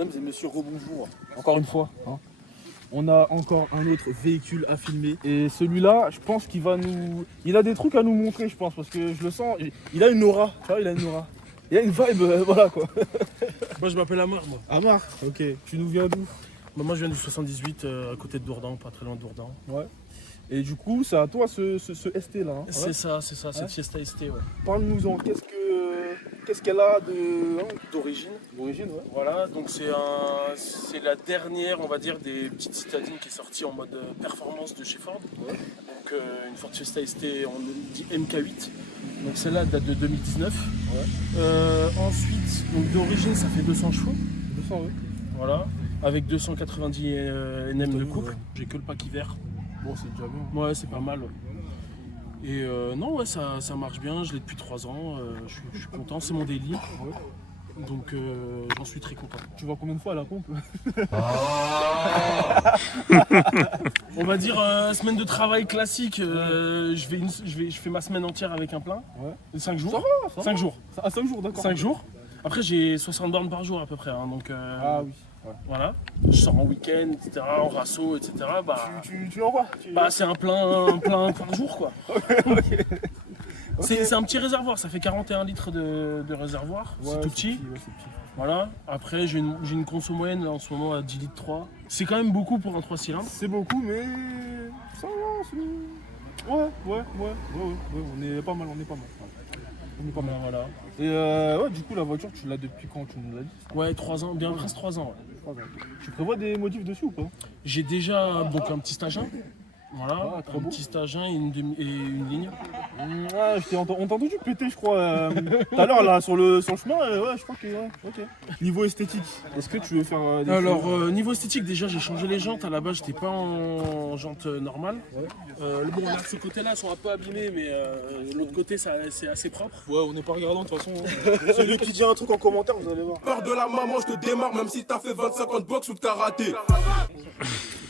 Mesdames et messieurs, rebonjour. Encore une fois, hein. On a encore un autre véhicule à filmer. Et celui-là, je pense qu'il va nous... Il a des trucs à nous montrer, je pense, parce que je le sens. Il a une aura, tu vois, il a une aura. Il a une vibe, voilà quoi. Moi je m'appelle Amar, moi. Amar, ok. Tu nous viens d'où? Moi je viens du 78, à côté de Dourdan, pas très loin de Dourdan. Ouais. Et du coup, c'est à toi ce ST là. Hein, C'est ça, cette Fiesta ST, ouais. Parle-nous-en, qu'est-ce qu'elle a D'origine. d'origine, ouais. Voilà, donc c'est la dernière, on va dire, des petites citadines qui est sortie en mode performance de chez Ford. Ouais. Donc une Ford Fiesta ST, on dit MK8. Donc celle-là date de 2019. Ouais. Ensuite, donc d'origine, ça fait 200 chevaux. 200, oui. Voilà, avec 290 Nm de couple. Ouais. J'ai que le pack hiver. Bon, c'est déjà bien. Ouais, c'est pas mal. Et non, ouais, ça marche bien, je l'ai depuis 3 ans, je suis content, c'est mon daily. Ouais. Donc j'en suis très content. Tu vas combien de fois à la pompe? On va dire semaine de travail classique, je fais ma semaine entière avec un plein. Ouais. 5 jours. Ça va. 5 jours. Ah, 5 jours, d'accord. 5 jours. Après j'ai 60 bornes par jour à peu près. Hein, donc Ah oui. Ouais. voilà. Je sors en week-end, etc., en rasso, etc. Bah, Tu envoies c'est un plein par jour quoi. Ok. C'est un petit réservoir, ça fait 41 litres de réservoir, Ouais, c'est tout petit. Ouais, c'est petit. Voilà, après j'ai une conso moyenne là, en ce moment à 10 litres 3. C'est quand même beaucoup pour un 3 cylindres. C'est beaucoup, mais ça va, c'est... Ouais, on est pas mal, on est pas mal. On est pas mal. Voilà. Et ouais, du coup, la voiture, tu l'as depuis quand, tu nous l'as dit? Ouais, 3 ans, bien presque 3 ans. Ouais. 3 ans. Tu prévois des modifs dessus ou pas? J'ai déjà donc un petit stagin. Voilà, Ah, trop un beau. petit stagin et une ligne. Ouais, on t'a entendu péter, je crois, tout à l'heure, là, sur le chemin, ouais, je crois que... Ouais, ok. Niveau esthétique, est-ce que tu veux faire des Alors choses niveau esthétique déjà j'ai changé les jantes, à la base j'étais pas en jantes normales. Ouais. Bon là ce côté là sont un peu abîmés mais l'autre côté c'est assez propre. Ouais, on n'est pas regardant de toute façon. Hein. Celui qui dit un truc en commentaire, vous allez voir. Peur de la maman, je te démarre même si t'as fait 25 ans de boxe ou de karaté.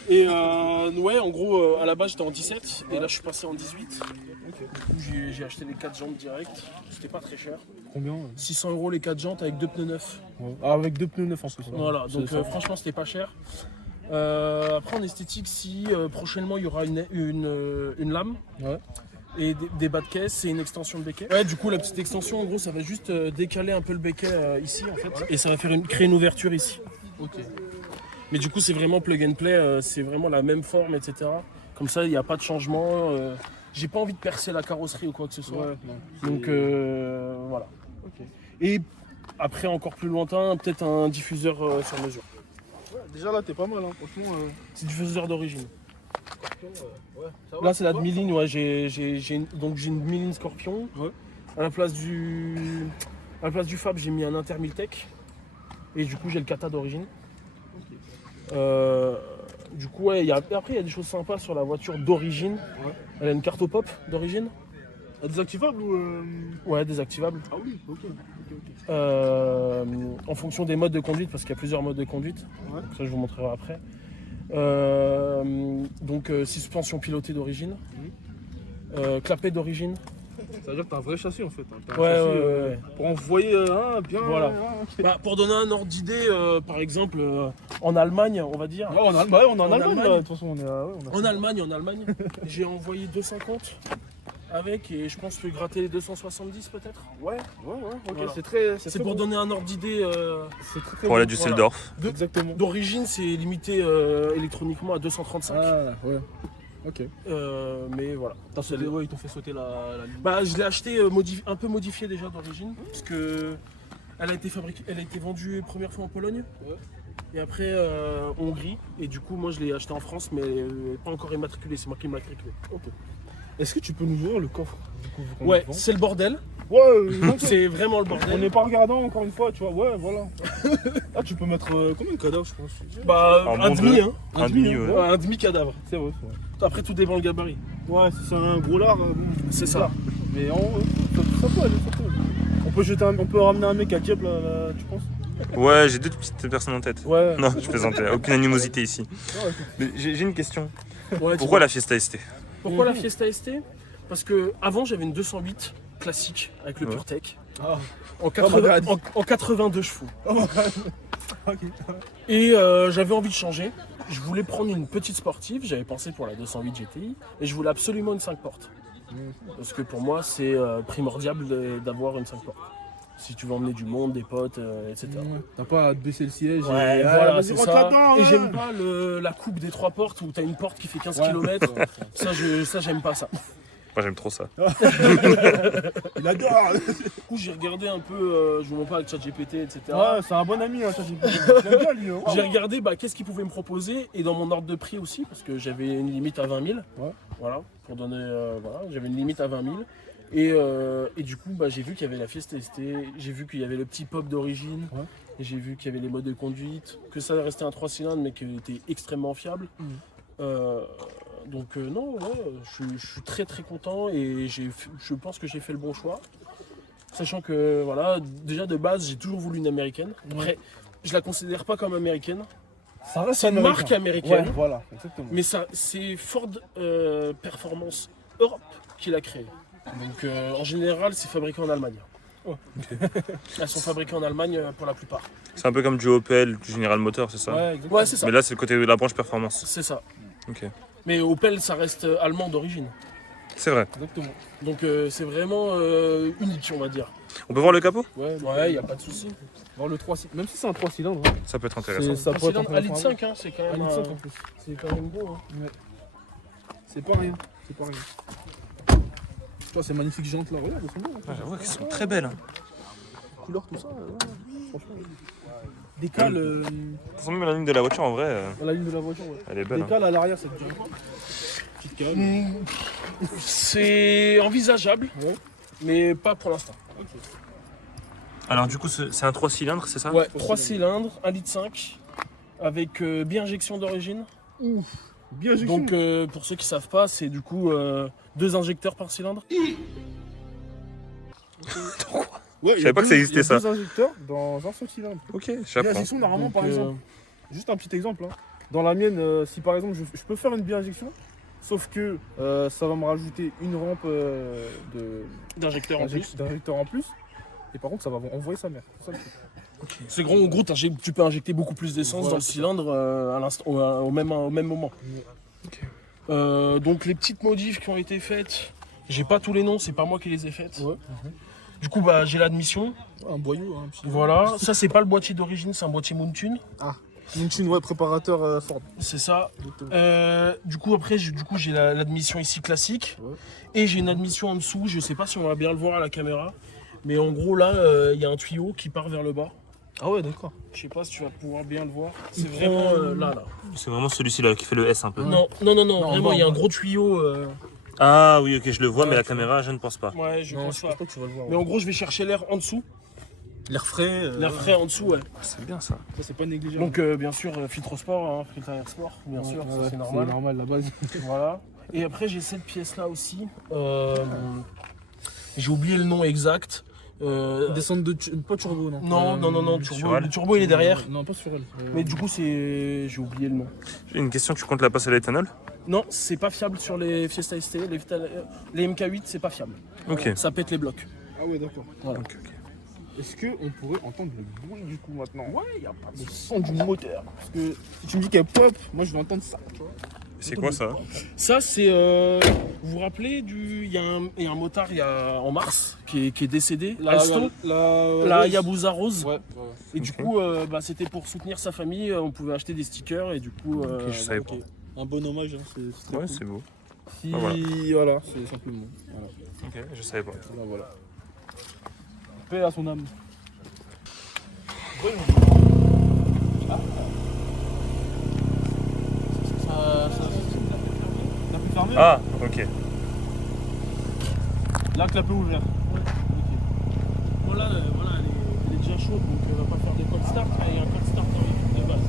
Et ouais en gros à la base j'étais en 17 et là je suis passé en 18. Ok. Du coup j'ai acheté les 4 jantes direct, c'était pas très cher. Combien 600 € les 4 jantes avec 2 pneus neufs. ouais. Ah, avec 2 pneus neufs en plus. Voilà, donc ça. franchement c'était pas cher. Après en esthétique, si prochainement il y aura une lame Ouais. et des bas de caisse et une extension de béquet. Ouais, du coup la petite extension en gros ça va juste décaler un peu le béquet ici en fait et ça va faire créer une ouverture ici. Ok. Mais du coup c'est vraiment plug and play, c'est vraiment la même forme etc. Comme ça il n'y a pas de changement. J'ai pas envie de percer la carrosserie ou quoi que ce soit. Ouais, non. Donc voilà. Ok. Et après encore plus lointain, peut-être un diffuseur sur mesure. Ouais, déjà là, t'es pas mal, hein. Franchement. C'est diffuseur d'origine. Ouais, ça va. Là c'est la demi-ligne, ouais, j'ai une demi-ligne Scorpion. Ouais. À la place du Fab j'ai mis un Intermiltech. Et du coup j'ai le Kata d'origine. Du coup ouais, après il y a des choses sympas sur la voiture d'origine. Ouais. Elle a une carte au pop d'origine. Désactivable ou. Ouais, désactivable. Ah oui, ok. En fonction des modes de conduite, parce qu'il y a plusieurs modes de conduite. Ouais. Ça je vous montrerai après. Donc suspension pilotée d'origine. Clapet d'origine. Ça veut dire que t'as un vrai châssis en fait. Hein. T'as un Ouais, châssis, ouais. Pour envoyer bien. Voilà. Ok. Bah, pour donner un ordre d'idée, par exemple, en Allemagne, on va dire. Ouais, on est en Allemagne, Allemagne. là, de toute façon, on est En Allemagne, j'ai envoyé 250 avec et je pense que je peux gratter les 270 peut-être. Ouais, ok, Voilà. c'est très. C'est pour donner un ordre d'idée. C'est très Pour la bon. Düsseldorf. Exactement. D'origine, c'est limité électroniquement à 235. Ah, ouais. Ok. Mais voilà. Ouais, ils t'ont fait sauter la ligne. Bah, je l'ai acheté un peu modifié déjà d'origine, parce que elle a été vendue première fois en Pologne. Ouais. Et après en Hongrie. Et du coup, moi, je l'ai acheté en France, mais pas encore immatriculé. C'est moi qui l'ai immatriculé. Ok. Est-ce que tu peux nous ouvrir le coffre du coup, vu qu'on Ouais, est devant c'est le bordel. Ouais, C'est vraiment le on bordel. n'est pas regardant encore une fois, tu vois. Ouais, voilà. Ah, tu peux mettre combien de cadavres, je pense? Bah, En un bon demi, deux. hein. Un demi, ouais. Ouais, un demi cadavre. C'est vrai. Après, tout dépend le gabarit. Ouais, si c'est un gros lard, bon, C'est ça. mais en haut, ça peut aller, ça peut aller. On peut ramener un mec à Dieppe, là, tu penses? Ouais, j'ai 2 petites personnes en tête. Ouais. Non, je plaisantais. Aucune animosité ici. Ouais, Mais j'ai une question. Ouais, Pourquoi la Fiesta ST? Pourquoi la Fiesta ST? Parce que avant j'avais une 208 classique avec le Ouais. PureTech Ah. en, Oh my God. en 82 chevaux. Ok. Et j'avais envie de changer. Je voulais prendre une petite sportive, j'avais pensé pour la 208 GTI, et je voulais absolument une 5 portes. Parce que pour moi, c'est primordial d'avoir une 5 portes. Si tu veux emmener du monde, des potes, etc. Ouais. T'as pas à te baisser le siège Ouais, et voilà, vas-y, c'est rentre ça. là-dedans, Et ouais. j'aime pas la coupe des 3 portes où t'as une porte qui fait 15 km. Ça, j'aime pas ça. Moi j'aime trop ça. Il adore. Du coup, j'ai regardé un peu, je vous montre pas avec ChatGPT, etc. Ouais, c'est un bon ami, hein, ça j'aime bien lui. Hein. J'ai regardé qu'est-ce qu'il pouvait me proposer et dans mon ordre de prix aussi, parce que j'avais une limite à 20 000. Ouais. Voilà, pour donner. Voilà, j'avais une limite à 20 000. Et du coup, j'ai vu qu'il y avait la Fiesta ST, j'ai vu qu'il y avait le petit pop d'origine, Ouais. et j'ai vu qu'il y avait les modes de conduite, que ça restait un 3 cylindres mais qu'il était extrêmement fiable. Donc non, ouais, je suis très très content et je pense que j'ai fait le bon choix. Sachant que voilà, déjà de base j'ai toujours voulu une américaine. Après, je la considère pas comme américaine. Ça reste C'est une américain. marque américaine, Ouais, voilà, exactement. mais ça c'est Ford Performance Europe qui l'a créée. Donc en général c'est fabriqué en Allemagne. Elles sont fabriquées en Allemagne pour la plupart. C'est un peu comme du Opel, du General Motors, c'est ça? Ouais, exactement. Ouais, c'est ça. Mais là c'est le côté de la branche performance. C'est ça. Ok. Mais Opel ça reste allemand d'origine. C'est vrai. Exactement. Donc c'est vraiment unique on va dire. On peut voir le capot? Ouais, Ouais, y a pas de souci. voir le 3 même si c'est un 3 cylindres, hein, Ça peut être intéressant. ça Un peut être cylindre à litre 5, hein, c'est quand Un même, litre 5 en plus. c'est quand même beau. Hein. C'est pas rien. C'est pas rien. Tu vois, ces magnifiques jantes là, regarde, elles sont bien. Ah, j'avoue qu'elles sont très belles. Couleur, tout ça, franchement. Décale Ça sent même la ligne de la voiture en vrai, à la ligne de la voiture, ouais. elle est belle. Hein. Décale à l'arrière, cette jante. Petite cale. C'est envisageable, Ouais. mais pas pour l'instant. Alors du coup c'est un 3 cylindres, c'est ça? Ouais, 3 cylindres, 1,5 litre, avec bi-injection d'origine. Bien joué. Donc pour ceux qui savent pas, c'est du coup 2 injecteurs par cylindre. Ouais, Je savais pas que ça existait, ça. Il y a 2 injecteurs dans un seul cylindre. Ok, Bien j'apprends. injection, normalement, Donc, par exemple. Juste un petit exemple. Hein. Dans la mienne, si par exemple je peux faire une bi-injection, sauf que ça va me rajouter une rampe d'injecteurs en plus. d'injecteur en plus. Et par contre, ça va envoyer sa mère. C'est ça le truc. C'est gros, en gros, tu peux injecter beaucoup plus d'essence Voilà, dans le c'est cylindre à l'instant, au même moment. Donc les petites modifs qui ont été faites, j'ai pas tous les noms, c'est pas moi qui les ai faites. Ouais. Du coup, j'ai l'admission. Un boyau, hein, un petit. Voilà, ça c'est pas le boîtier d'origine, c'est un boîtier Moontune. Une ouais, préparateur Ford. C'est ça. Exactement. Du coup, après, j'ai l'admission ici classique. Ouais. Et j'ai une admission en dessous. Je sais pas si on va bien le voir à la caméra. Mais en gros, là, il y a un tuyau qui part vers le bas. Ah ouais, d'accord. Je sais pas si tu vas pouvoir bien le voir. C'est Il vraiment prend- là. C'est vraiment celui-ci là qui fait le S un peu. Non, vraiment, non, il y a un non. gros tuyau. Ah oui, ok, je le vois, Ouais, mais la tu vois. caméra, je ne pense pas. Ouais, je Non, pense je pas. pense pas que tu vas le voir. Mais en gros, je vais chercher l'air en dessous. L'air frais. L'air frais en dessous, ouais. C'est bien ça. Ça, c'est pas négligeable. Donc, bien sûr, filtre sport, filtre air sport, bien sûr, ça, c'est normal. C'est normal, la base. Voilà. Et après, j'ai cette pièce-là aussi. J'ai oublié le nom exact. Descente de. Pas turbo, non. Non, sur turbo. elle. Le turbo, il est derrière. Non, pas sur elle. Mais du coup, j'ai oublié le nom. J'ai une question, tu comptes la passer à l'éthanol? Non, c'est pas fiable sur les Fiesta ST. Les MK8, c'est pas fiable. Ok. Ça pète les blocs. Ah ouais, d'accord. Voilà. Ok, ok. Est-ce qu'on pourrait entendre le bruit du coup maintenant? Ouais, il a pas de Le son du moteur. Parce que si tu me dis qu'elle pop, moi je vais entendre ça. Tu vois. C'est quoi ça? Ça, c'est. Vous vous rappelez il y a un motard en mars qui est décédé, Alstom, la Hayabusa Rose. Ouais. Et du Ok. coup, c'était pour soutenir sa famille. On pouvait acheter des stickers et du coup. je savais pas. Un bon hommage, hein, c'est très Ouais, cool. c'est beau. Si, Ah, voilà, c'est simplement. Voilà. Ok, je savais pas. Voilà. Paix à son âme. La plus fermée. Ah, ok. Là, clapet ouvert. Voilà, elle est déjà chaude, donc on va pas faire de cold start, mais il y a un cold start de base.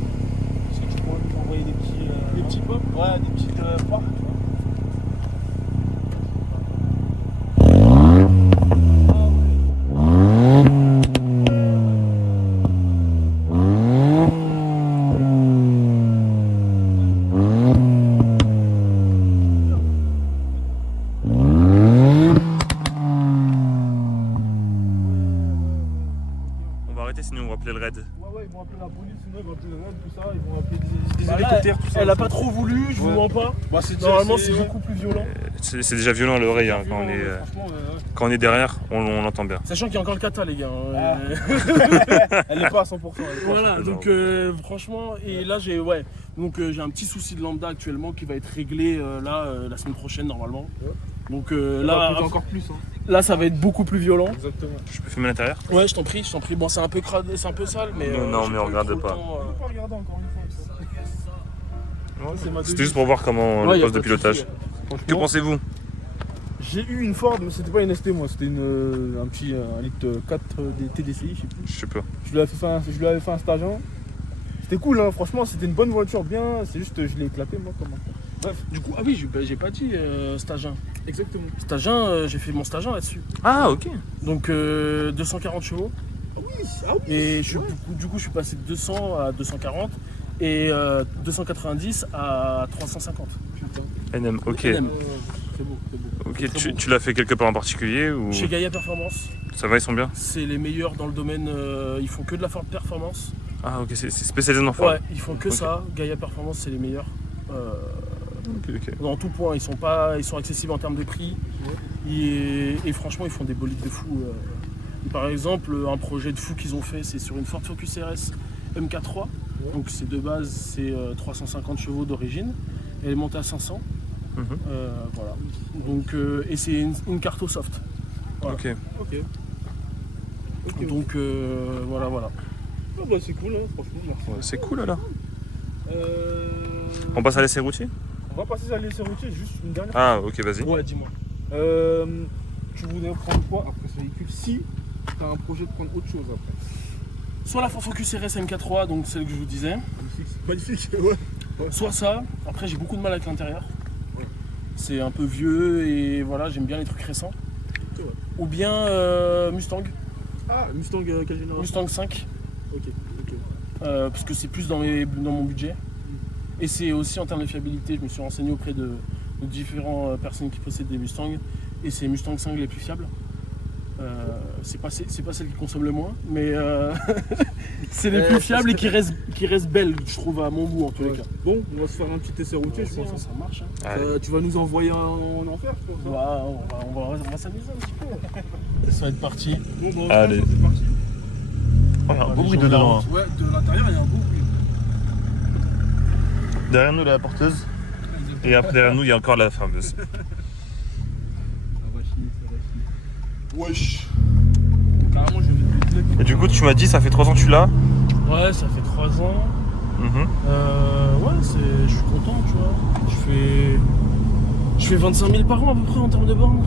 Est-ce que tu pourrais nous envoyer des petits pops? Ouais, des petites poires. On va arrêter sinon on va appeler le raid. ouais, ils vont appeler la police, sinon ils vont appeler la tout ça, ils vont appeler des Bah là, hélicoptères, tout ça. elle a pas trop voulu, je vous Ouais. mens pas. Bah, c'est Normalement, c'est ouais. beaucoup plus violent. C'est déjà violent à l'oreille hein, Violent, ouais, quand franchement, ouais. on est derrière, on l'entend bien. Sachant qu'il y a encore le kata, les gars. Ah. Elle est pas à 100%. Elle est pas à Voilà, 100%. donc franchement, et là j'ai j'ai un petit souci de lambda actuellement qui va être réglé la semaine prochaine normalement. Ouais. Donc Ça va coûter encore plus. Hein. là ça va être beaucoup plus violent. Exactement. Je peux filmer à l'intérieur? Ouais, je t'en prie. Bon, c'est un peu crade, c'est un peu sale, mais Non, j'ai mais on eu regarde trop le pas. temps, On peut pas regarder encore une fois. C'est ma C'était juste pour voir comment Ouais, le y a poste de pas de pilotage. souci, Franchement, Que pensez-vous? j'ai eu une Ford, mais c'était pas une ST moi, c'était un petit 1 litre 4 des TDCI, je sais plus. Je sais pas. Je lui avais fait un stage 1. C'était cool, hein, franchement, c'était une bonne voiture, bien. C'est juste, je l'ai éclaté moi, comment. Bref, Du coup, ah oui, j'ai pas dit stage 1. exactement. Stage 1, j'ai fait mon stage 1 là-dessus. Ah, ok. Donc 240 chevaux. Ah oui. Et du coup, je suis passé de 200 à 240 et 290 à 350. Putain. NM, ok. NM. C'est beau, c'est beau. Ok, Très beau. tu l'as fait quelque part en particulier ou Chez Gaia Performance, ça va, ils sont bien? c'est les meilleurs dans le domaine. Ils font que de la Ford Performance. Ah, ok, c'est spécialisé dans Ford. Ouais, ils font que Ok. ça. Gaia Performance, c'est les meilleurs. Ok. Dans tout point, ils sont accessibles en termes de prix. Et franchement, ils font des bolides de fou. Et par exemple, un projet de fou qu'ils ont fait, c'est sur une Ford Focus RS MK3. Donc c'est de base, c'est 350 chevaux d'origine. Elle est montée à 500. Mhm. Voilà. Donc, et c'est une carte au soft. Voilà. Ok. Ok. Donc voilà. Ah bah c'est cool, hein, franchement, merci. Ouais, c'est cool là. Euh, On passe à l'essai routier? On va passer à l'essai routier, juste une dernière. Ah, ok, vas-y. Ouais, dis-moi. Tu voudrais prendre quoi après ce véhicule si tu as un projet de prendre autre chose après? Soit la Ford Focus RS MK3, donc celle que je vous disais. Magnifique, ouais. Soit ça. Après, j'ai beaucoup de mal avec l'intérieur. Ouais. C'est un peu vieux et voilà, j'aime bien les trucs récents. Ouais. Ou bien Mustang. Ah, Mustang quelle génération? Mustang 5. Ok. Parce que c'est plus dans mon budget. Et c'est aussi en termes de fiabilité, je me suis renseigné auprès de différentes personnes qui possèdent des Mustangs. Et c'est Mustang 5 les plus fiables. C'est pas celle qui consomme le moins, mais c'est les plus fiables et qui restent belles, je trouve, à mon goût en tous les cas. Bon, on va se faire un petit essai routier, je pense. Ça marche. Hein. Allez. Tu vas nous envoyer en enfer, je pense. Hein. On va s'amuser un petit peu. Ça va être parti. Bon, bah, Allez. c'est parti. Oh, il y a un beau les bruit gens de la dedans. route. Hein. Ouais, de l'intérieur, il y a un beau bruit. Derrière nous, la porteuse. Et après, derrière nous, il y a encore la fameuse. Ça va chier, ça va chier. Wesh. Carrément, je vais te Et du coup, tu m'as dit, ça fait 3 ans que tu l'as. Ouais, ça fait 3 ans. Mhm. Je suis content, tu vois. Je fais 25 000 par an à peu près en termes de bornes.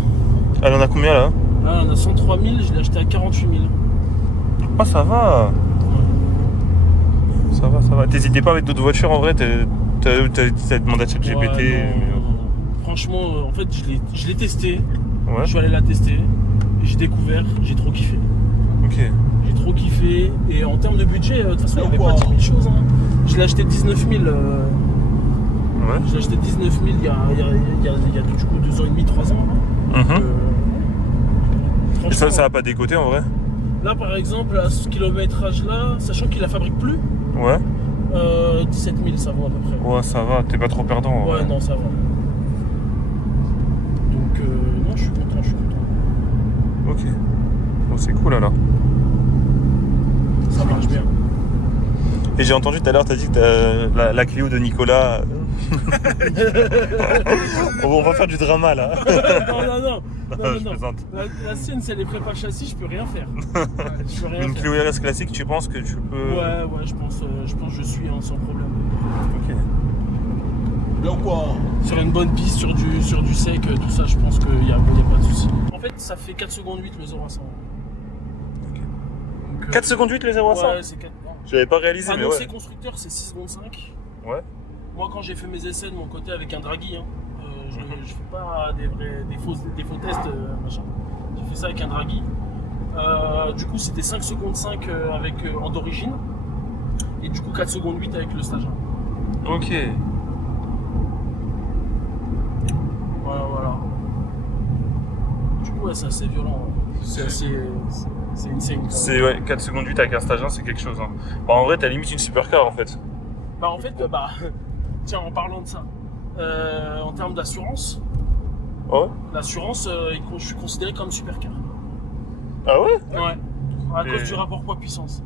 Elle en a combien là? Là, on a 103 000, je l'ai acheté à 48 000. Ah, ça va. Ça va. T'hésitais pas avec d'autres voitures en vrai? T'as demandé à ChatGPT? Ouais, non. Franchement, en fait, je l'ai testé. Ouais. Je suis allé la tester. Et j'ai découvert, j'ai trop kiffé. Ok. J'ai trop kiffé. Et en termes de budget, de toute façon, il n'y avait pas 10 000 choses. Hein. Je l'ai acheté 19 000. Ouais. Je l'ai acheté 19 000 il y a du coup 2 ans et demi, 3 ans. Mhm. Donc, Et ça franchement, va pas décoter en vrai? là, par exemple, à ce kilométrage-là, sachant qu'il la fabrique plus, Ouais. 17 000, ça vaut à peu près. Ouais, ça va, t'es pas trop perdant. en Ouais, vrai. non, ça va. Donc, non, je suis content. Ok. Bon, c'est cool alors. Ça marche bien. Et j'ai entendu tout à l'heure, t'as dit que la Clio de Nicolas. On va faire du drama là. non. Je plaisante. La sienne, si elle est prépa châssis, je peux rien faire. Je peux rien Une faire. Clio RS classique, tu penses que tu peux. Ouais, je pense que je suis sans problème. Ok. Bien quoi? Sur une bonne piste, sur du sec, tout ça, je pense qu'il n'y a pas de souci. En fait, ça fait 4 secondes 8 le 0 à 100. Ok. Donc, 4 secondes 8 les 0 à 100? Ouais, c'est 4. J'avais pas réalisé, mais Annoncé ouais. constructeur, c'est 6 secondes 5. Ouais. Moi, quand j'ai fait mes essais de mon côté avec un Draghi, je fais pas des faux tests, machin. J'ai fait ça avec un Draghi. Du coup, c'était 5 secondes 5 en d'origine. Et du coup, 4 secondes 8 avec le stage 1. Ok. Voilà. Du coup, ouais, c'est assez violent. Ouais. C'est assez. C'est insane. C'est ouais, 4 secondes 8 avec un stage 1, c'est quelque chose. Hein. Bah, en vrai, t'as limite une supercar en fait. Bah en fait, tiens, en parlant de ça, en termes d'assurance, Ouais. l'assurance, je suis considéré comme supercar. Ah ouais? Ouais. À Et- cause du rapport poids-puissance.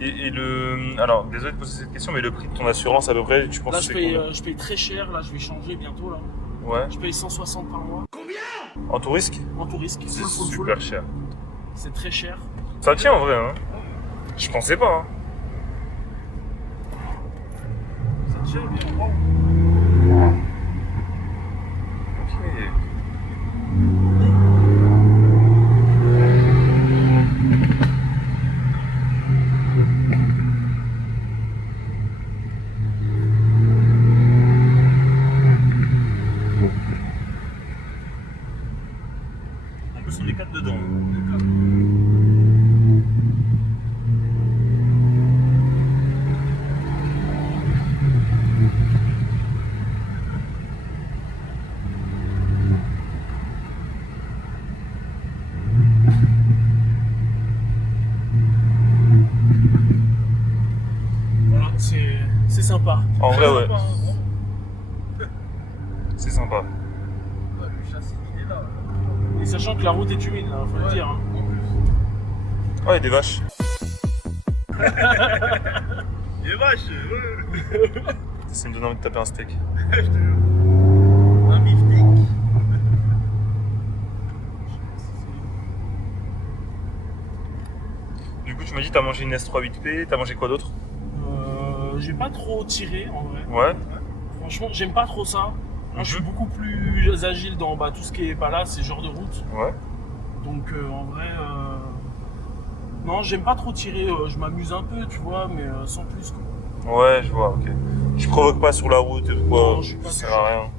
Et le. Alors, désolé de poser cette question, mais le prix de ton assurance à peu près, tu penses Là, que je c'est paye, combien? je paye très cher. Là, je vais changer bientôt. Là, Ouais. je paye 160 par mois En tout risque? en tout risque. C'est Full. super cher. C'est très cher. Ça tient en vrai, hein? Je pensais pas, hein. Ça tient bien. Wow. Ok. En plus, on est 4 dedans. Voilà, c'est sympa. En vrai, ouais. Sympa, hein. C'est sympa. Et sachant que la route est humide, là, faut le dire. Hein. Oh, il y a des vaches. Les vaches, Ça me donne envie de taper un steak. un beefsteak. Du coup, tu m'as dit t'as mangé une S3 8P, t'as mangé quoi d'autre? J'ai pas trop tiré en vrai. Ouais. Franchement, j'aime pas trop ça. Moi, je suis beaucoup plus agile dans tout ce qui est pas là, c'est genre de route. Ouais. Donc en vrai, non, j'aime pas trop tirer. Je m'amuse un peu, tu vois, mais sans plus quoi. Ouais, je vois, ok. Je provoque pas sur la route et quoi. Non, je suis pas Ça du sert à genre. rien.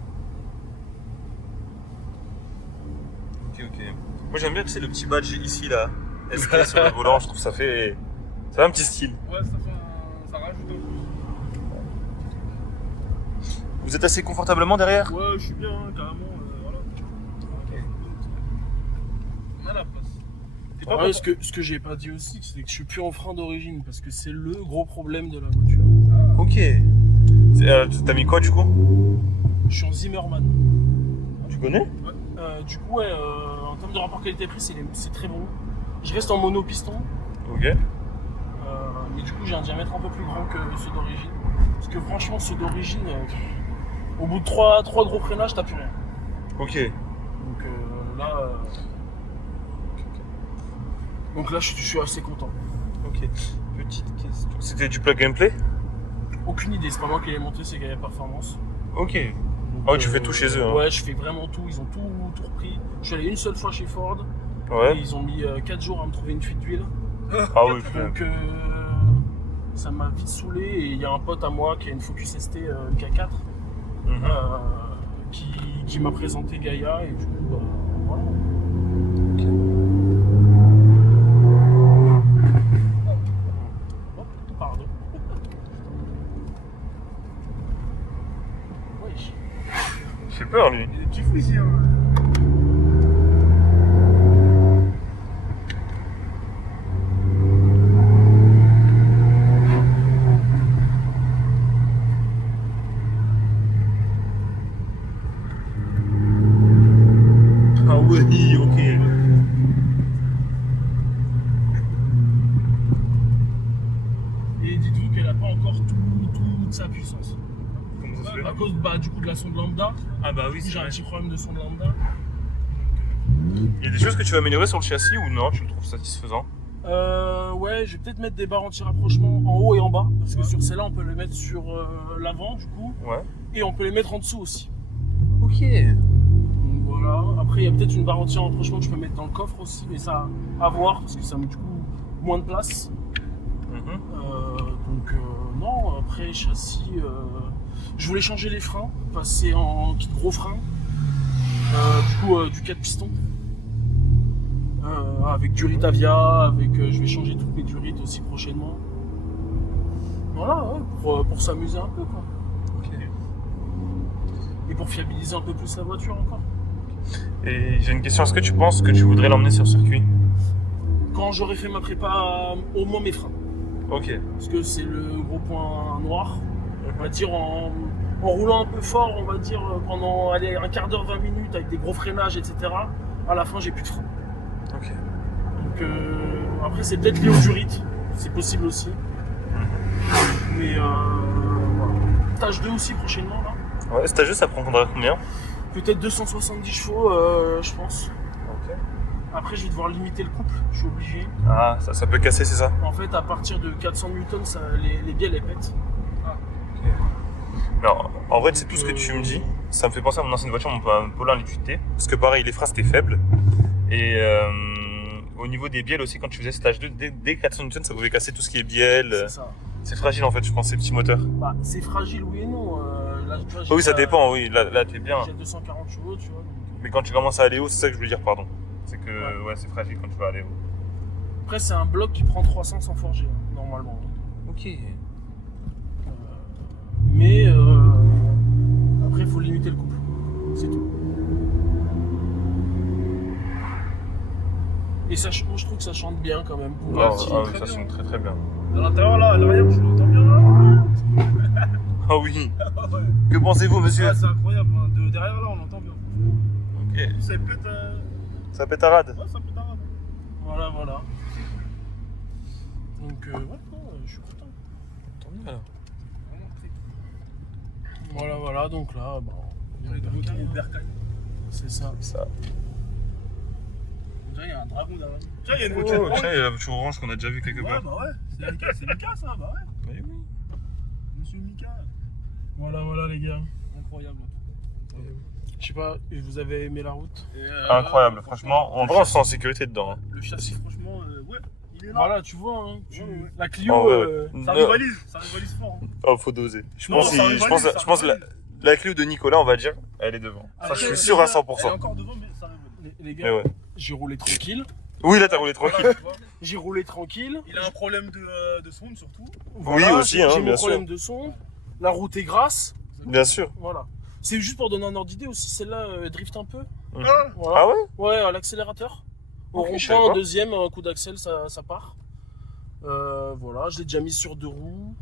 Ok, ok. Moi j'aime bien, tu sais, le petit badge ici là. SK sur le volant, je trouve ça fait un petit style. Ouais, ça rajoute un plus. Vous êtes assez confortablement derrière? Ouais, je suis bien, carrément, voilà. On a la place. T'es pas Ouais, content- ce que j'ai pas dit aussi, c'est que je suis plus en frein d'origine parce que c'est le gros problème de la voiture. Ok. T'as mis quoi du coup? Je suis en Zimmermann. Tu connais? Du coup, ouais, en termes de rapport qualité-prix, c'est très bon. Je reste en monopiston, Ok. mais du coup, j'ai un diamètre un peu plus grand que ceux d'origine. Parce que franchement, ceux d'origine, au bout de 3 gros freinages, t'as plus rien. Ok. Donc là, je suis assez content. Ok. Petite question. C'était du plug and play? Aucune idée, c'est pas moi qui l'ai monté, c'est Gaia Performance. Ok. Donc, Ah ouais, tu fais tout chez eux, hein. Ouais, je fais vraiment tout, ils ont tout repris. Je suis allé une seule fois chez Ford, et Ouais. ils ont mis 4 jours à me trouver une fuite d'huile. Ah oui, putain. Donc ça m'a vite saoulé, et il y a un pote à moi qui a une Focus ST K4 Mhm. qui m'a présenté Gaia, et du coup, voilà. Oh, pardon. Wesh. Il fait peur lui. Il y a des petits fous ici, hein. Ah oui, ok. Et dites-vous qu'elle n'a pas encore toute sa puissance. Comment ça se fait? À cause du coup de la sonde lambda. Ah bah oui, J'ai c'est un vrai. petit problème de sonde lambda. Il y a des choses que tu vas améliorer sur le châssis ou non? Tu le trouves satisfaisant? Ouais, je vais peut-être mettre des barres anti-rapprochement en haut et en bas. Parce que sur celle-là, on peut les mettre sur l'avant du coup. Ouais. Et on peut les mettre en dessous aussi. Ok. Donc voilà. Après, il y a peut-être une barre anti-rapprochement que je peux mettre dans le coffre aussi. Mais ça, à voir. Parce que ça met du coup moins de place. Mhm. Donc non, après châssis, je voulais changer les freins, passer en kit gros frein, du coup du 4 pistons, avec du Ritavia, je vais changer toutes mes durites aussi prochainement. Voilà, ouais, pour s'amuser un peu quoi. Ok. Et pour fiabiliser un peu plus la voiture encore. Et j'ai une question, est-ce que tu penses que tu voudrais l'emmener sur circuit? quand j'aurai fait ma prépa, au moins mes freins. Ok. Parce que c'est le gros point noir. On va dire en roulant un peu fort, on va dire pendant allez, un quart d'heure, 20 minutes avec des gros freinages, etc. À la fin, j'ai plus de frein. Ok. Donc après, c'est peut-être lié au jurite, c'est possible aussi. Mais voilà. Stage 2 aussi prochainement là. Ouais, stage 2, ça prendra combien? Peut-être 270 chevaux, je pense. Ok. Après, je vais devoir limiter le couple, je suis obligé. Ah, ça peut casser, c'est ça? En fait, à partir de 400 newtons, les bielles elles pètent. Alors, en vrai, c'est tout ce que tu me dis. Ça me fait penser à mon ancienne voiture, mon Polo 1.8T. Parce que pareil, les freins c'était faible. Et au niveau des bielles aussi, quand tu faisais stage 2, dès 400 Newton, ça pouvait casser tout ce qui est bielle. C'est ça. C'est fragile en fait, je pense, ces petits moteurs. Bah, c'est fragile, oui et non. Là, tu vois, Oh oui, ça dépend, oui. Là t'es bien. J'ai 240 chevaux, tu vois. Mais quand tu commences à aller haut, c'est ça que je voulais dire, pardon. C'est que ouais, c'est fragile quand tu vas aller haut. Après, c'est un bloc qui prend 300 sans forger, normalement. Ok. Mais après, il faut limiter le couple. C'est tout. Et ça, moi, je trouve que ça chante bien quand même. Pour Ah, un petit- oui, ça sonne très très bien. À l'intérieur, là, à l'arrière, je l'entends bien là. Ah oui. Que pensez-vous, monsieur? Ouais, c'est incroyable. Hein. De derrière, là, on l'entend bien. Ok. Ça pète. Ça pétarade. Ouais, ça pète un rade. Voilà, voilà. Donc, ouais, non, je suis content. Tant mieux alors. Voilà, voilà, donc là, bon. On est de retour au bercail. C'est ça. Ça. Déjà, il y a un dragon derrière. Tiens, il y a une Oh, voiture. tiens, il y a la voiture orange qu'on a déjà vue quelque Ouais, part. bah ouais. C'est Mika, ça, bah ouais. Oui, oui. Monsieur Mika. Voilà, voilà, les gars. Incroyable. Je sais pas, vous avez aimé la route? Incroyable, franchement. En vrai, on se sent en sécurité dedans. Hein. Le châssis, franchement, ouais, il est là. Voilà, tu vois, hein, Ouais, ouais. la Clio, Oh, ouais. Ça rivalise fort. Hein. Oh, faut doser. Je Non, pense, ça je rivalise, pense, ça je pense rivalise. la Clio de Nicolas, on va dire, elle est devant. Ça, Après, je suis sûr à Elle est 100%. encore devant, mais ça rivalise. les Mais gars, ouais. j'ai roulé tranquille. Oui, là, t'as roulé tranquille. Voilà, tu vois. J'ai roulé tranquille. Il a un problème de sonde surtout. Voilà, aussi, j'ai hein, mon bien problème de son. La route est grasse. Bien sûr. Voilà. C'est juste pour donner un ordre d'idée aussi, celle-là drift un peu. Mhm. Voilà. Ah ouais? Ouais, à l'accélérateur. Au Ok, je savais rond-point, pas. deuxième, un coup d'accel, ça part. Voilà, je l'ai déjà mis sur 2 roues.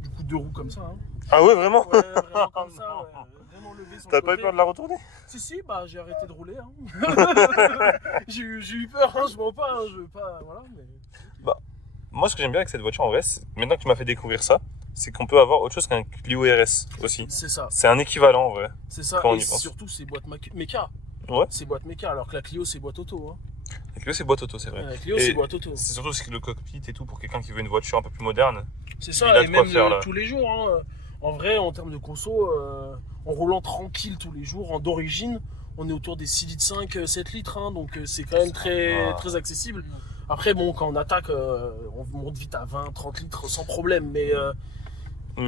Du coup, 2 roues comme ça. Hein. Ah ouais, vraiment? Ouais, vraiment comme ça, ouais. Vraiment levé sur T'as le pas eu côté. peur de la retourner? Si, bah j'ai arrêté de rouler. Hein. j'ai eu peur, hein, je mens pas, hein, je veux pas. Voilà, mais. Moi, ce que j'aime bien avec cette voiture, en vrai, maintenant que tu m'as fait découvrir ça, c'est qu'on peut avoir autre chose qu'un Clio RS aussi. C'est ça, C'est un équivalent, en vrai. c'est ça. Quand on Et y pense. surtout, c'est boîte méca. Ouais. C'est boîte méca, alors que la Clio, c'est boîte auto. Hein. La Clio, c'est boîte auto, c'est vrai. La Clio, Et c'est boîte auto. C'est surtout que le cockpit et tout, pour quelqu'un qui veut une voiture un peu plus moderne. C'est il ça, a et de quoi même faire, là. tous les jours. Hein. En vrai, en termes de conso, en roulant tranquille tous les jours, d'origine, on est autour des 6 litres 5, 7 litres. Hein, donc c'est quand même très, Ah. très accessible. Après, bon, quand on attaque, on monte vite à 20, 30 litres sans problème. Mais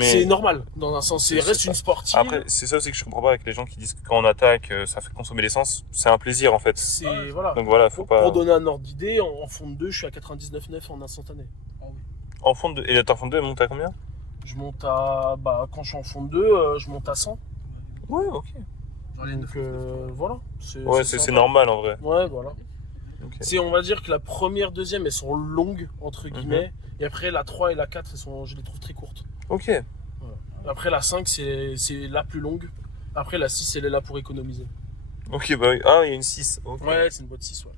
c'est normal, dans un sens. C'est Reste ça. une sportive. Après, c'est ça aussi que je comprends pas avec les gens qui disent que quand on attaque, ça fait consommer l'essence. C'est un plaisir, en fait. C'est, voilà. Donc voilà, faut pas... Pour donner un ordre d'idée, en fond de 2, je suis à 99,9 en instantané. En fond de... Et la fond de 2, elle monte à combien? Je monte à. Bah, quand je suis en fond de 2, je monte à 100. Ouais, ok. Donc voilà. Ouais, c'est sympa. normal, en vrai. Ouais, voilà. Ok. C'est, on va dire que la première, deuxième, elles sont longues, entre guillemets. Et après, la 3 et la 4, je les trouve très courtes. Ok. Après, la 5, c'est la plus longue. Après, la 6, elle est là pour économiser. Ok, bah oui. Ah, il y a une 6. Ok. Ouais, c'est une boîte 6, ouais.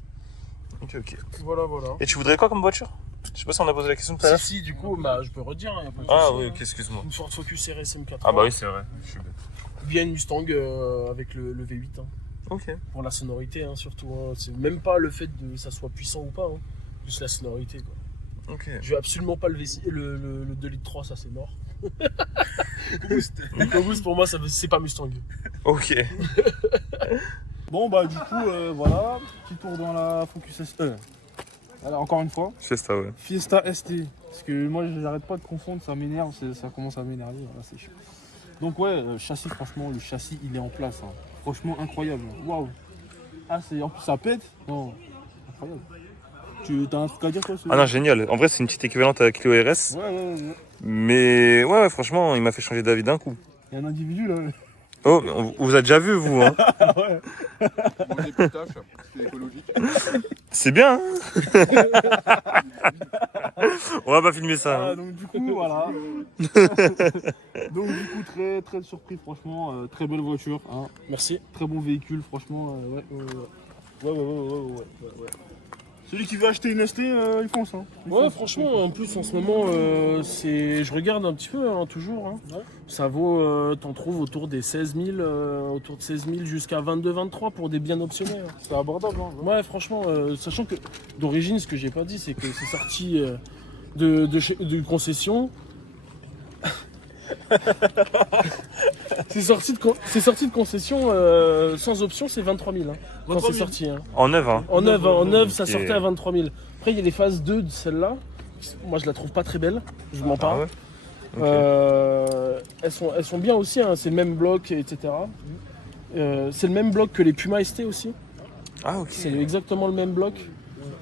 Ok, ok. Voilà, voilà. Et tu voudrais quoi comme voiture? Je sais pas si on a posé la question tout à l'heure. Si, du coup, bah, je peux redire, hein, y a pas de Ah souci, oui, hein. ok, excuse-moi. Une Ford Focus RS M4. Ah bah oui, c'est vrai. Je suis bête. Bien une Mustang avec le V8. Hein. Ok. Pour la sonorité, hein, surtout. Hein. C'est même pas le fait que ça soit puissant ou pas. Hein. Juste la sonorité, quoi. Ok. Je veux absolument pas le 2 litres 3, ça c'est mort. EcoBoost pour moi, c'est pas Mustang. Ok. Bon, bah, du coup, voilà. Petit tour dans la Focus ST. Voilà, encore une fois. Fiesta, ouais. Fiesta ST. Parce que moi, j'arrête pas de confondre, ça m'énerve, ça commence à m'énerver. Voilà, c'est chiant. Donc, ouais, châssis, franchement, le châssis, il est en place. Hein. Franchement, incroyable. Waouh. Ah, en plus, ça pète. Non, incroyable. Tu as un truc à dire, toi? Ah non, génial. En vrai, c'est une petite équivalente à la Clio RS. Ouais. Mais ouais, franchement, il m'a fait changer d'avis d'un coup. Il y a un individu là. Oh, mais on vous a déjà vu, vous, hein. Manger pistache, c'est écologique. C'est bien, hein. On va pas filmer ça. Hein. Donc du coup, voilà. Donc du coup, très très surpris, franchement. Très belle voiture, hein. Merci. Très bon véhicule, franchement. Ouais. Celui qui veut acheter une ST, il fonce. Hein. Ouais, franchement, en plus en ce moment, je regarde un petit peu, hein, toujours. Hein. Ouais. Ça vaut, t'en trouves autour des 16 000, autour de 16 000 jusqu'à 22-23 pour des biens optionnels. C'est abordable. Hein. Ouais, franchement, sachant que d'origine, ce que j'ai pas dit, c'est que c'est sorti de concession. c'est sorti de concession sans option, c'est 23 000 hein, quand 23 c'est 000. sorti. Hein. En neuf, hein. En neuf, ça Ok. sortait à 23 000. Après, il y a les phases 2 de celle-là. Moi, je la trouve pas très belle. Je m'en parle. Ah ouais. Ok. Elles sont bien aussi. Hein, c'est le même bloc, etc. C'est le même bloc que les Puma ST aussi. Ah, ok. C'est exactement le même bloc.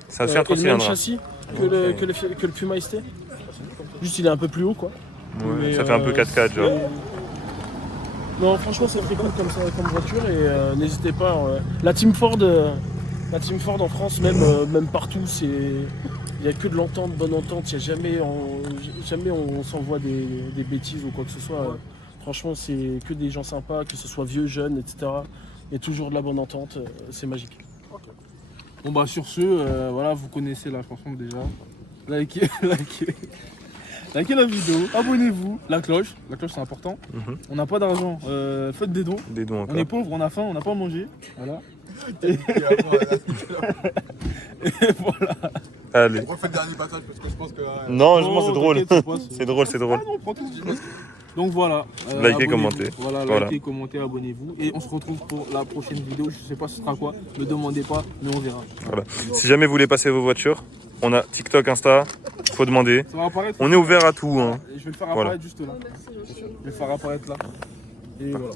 Ça aussi, un Et le même cylindre. châssis que le Puma ST. Juste, il est un peu plus haut, quoi. Ouais, Mais, ça fait un peu 4x4, genre. Non, franchement, c'est très cool comme voiture et n'hésitez pas. La Team Ford en France, même partout, il n'y a que de l'entente, bonne entente. Il y a jamais on s'envoie des bêtises ou quoi que ce soit. Franchement, c'est que des gens sympas, que ce soit vieux, jeunes, etc. Il y a toujours de la bonne entente. C'est magique. Bon bah sur ce, voilà, vous connaissez la chanson déjà. Likez la vidéo, abonnez-vous, la cloche c'est important. Mhm. On n'a pas d'argent, faites des dons. Des dons On encore. est pauvre, on a faim, on n'a pas mangé. Voilà. Et après, Et voilà. Allez. on refait le dernier passage parce que je pense que. Non, moi, c'est drôle. t'inquiète, c'est pas- C'est drôle, c'est drôle. Ah non, prends tout. Donc voilà. Likez, abonnez-vous. commentez. Voilà, Voilà. likez, commentez, abonnez-vous. Et on se retrouve pour la prochaine vidéo. Je sais pas ce sera quoi. Ne demandez pas, mais on verra. Voilà. Si jamais vous voulez passer vos voitures, on a TikTok, Insta, faut demander. Ça va apparaître. On est ouvert à tout, hein. Je vais le faire Voilà. apparaître juste là. Je vais le faire apparaître là. Et voilà.